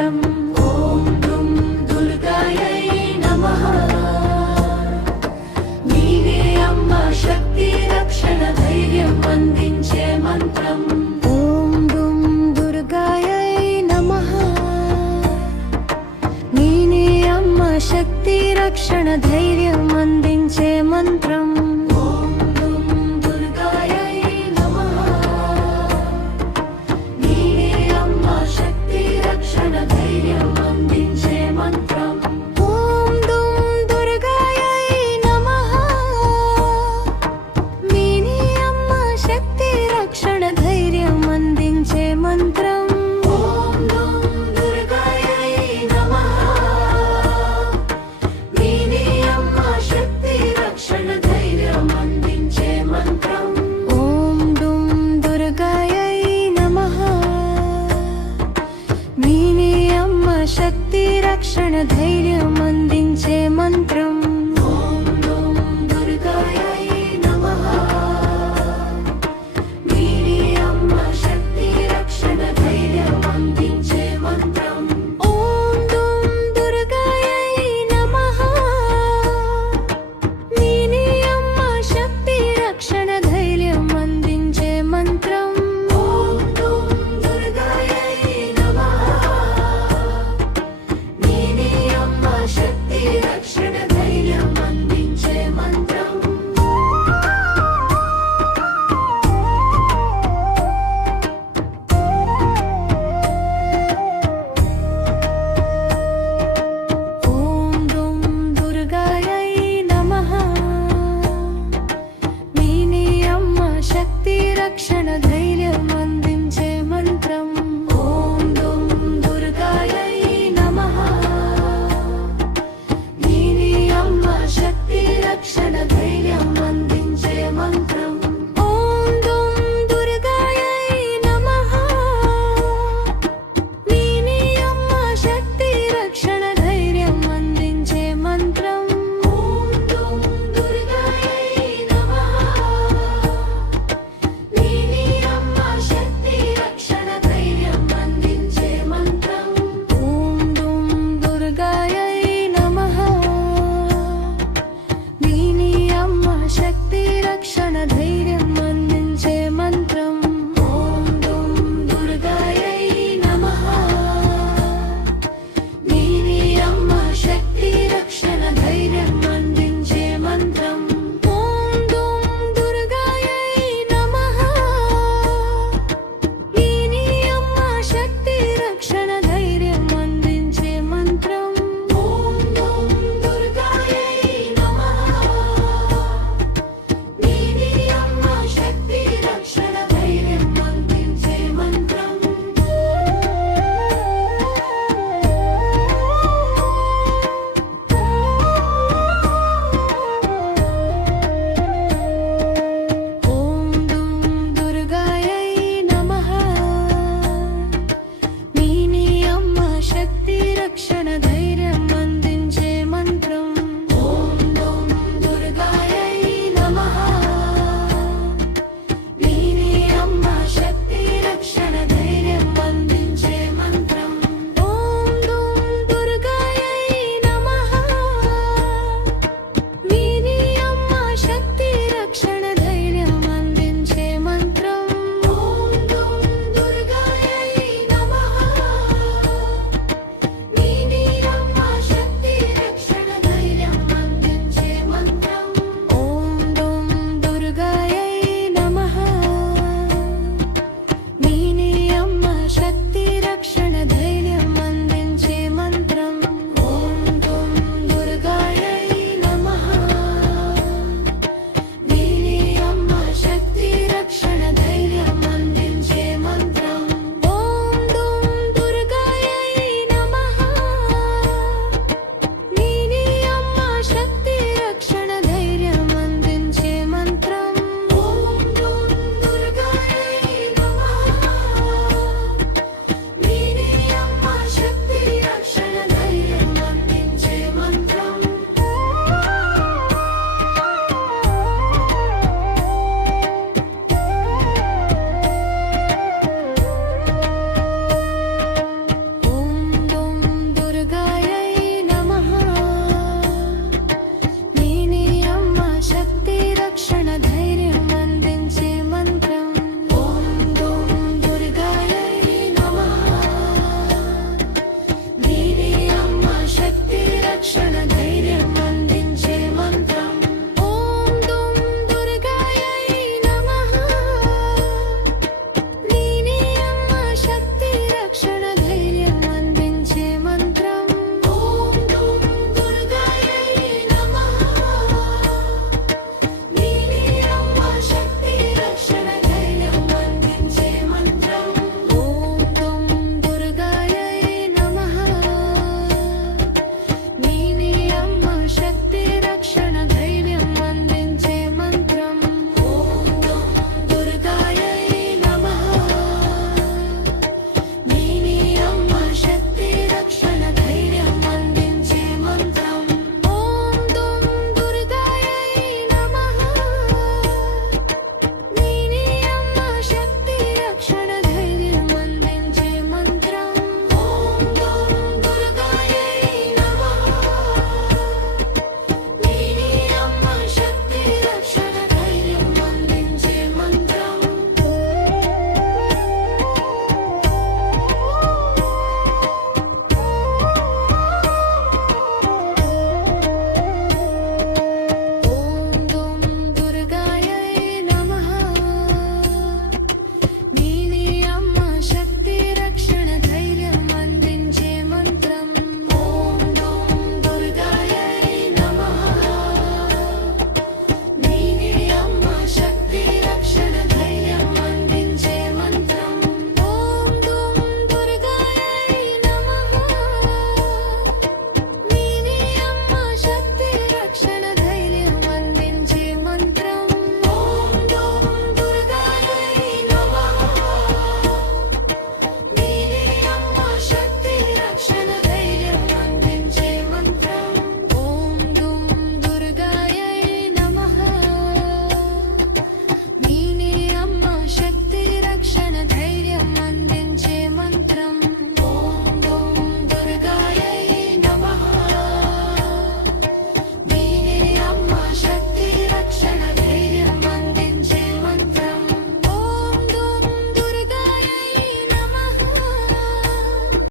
ఓంకారం ఓం దుం దుర్గాయై నమః. నీవే అమ్మ శక్తి రక్షణ ధైర్యం అందించే మంత్రం. ఓం దుం దుర్గాయై శక్తి రక్షణ ధైర్యం అందించే మంత్రం. శక్తి రక్షణ ధైర్యం అందించే మంత్రం.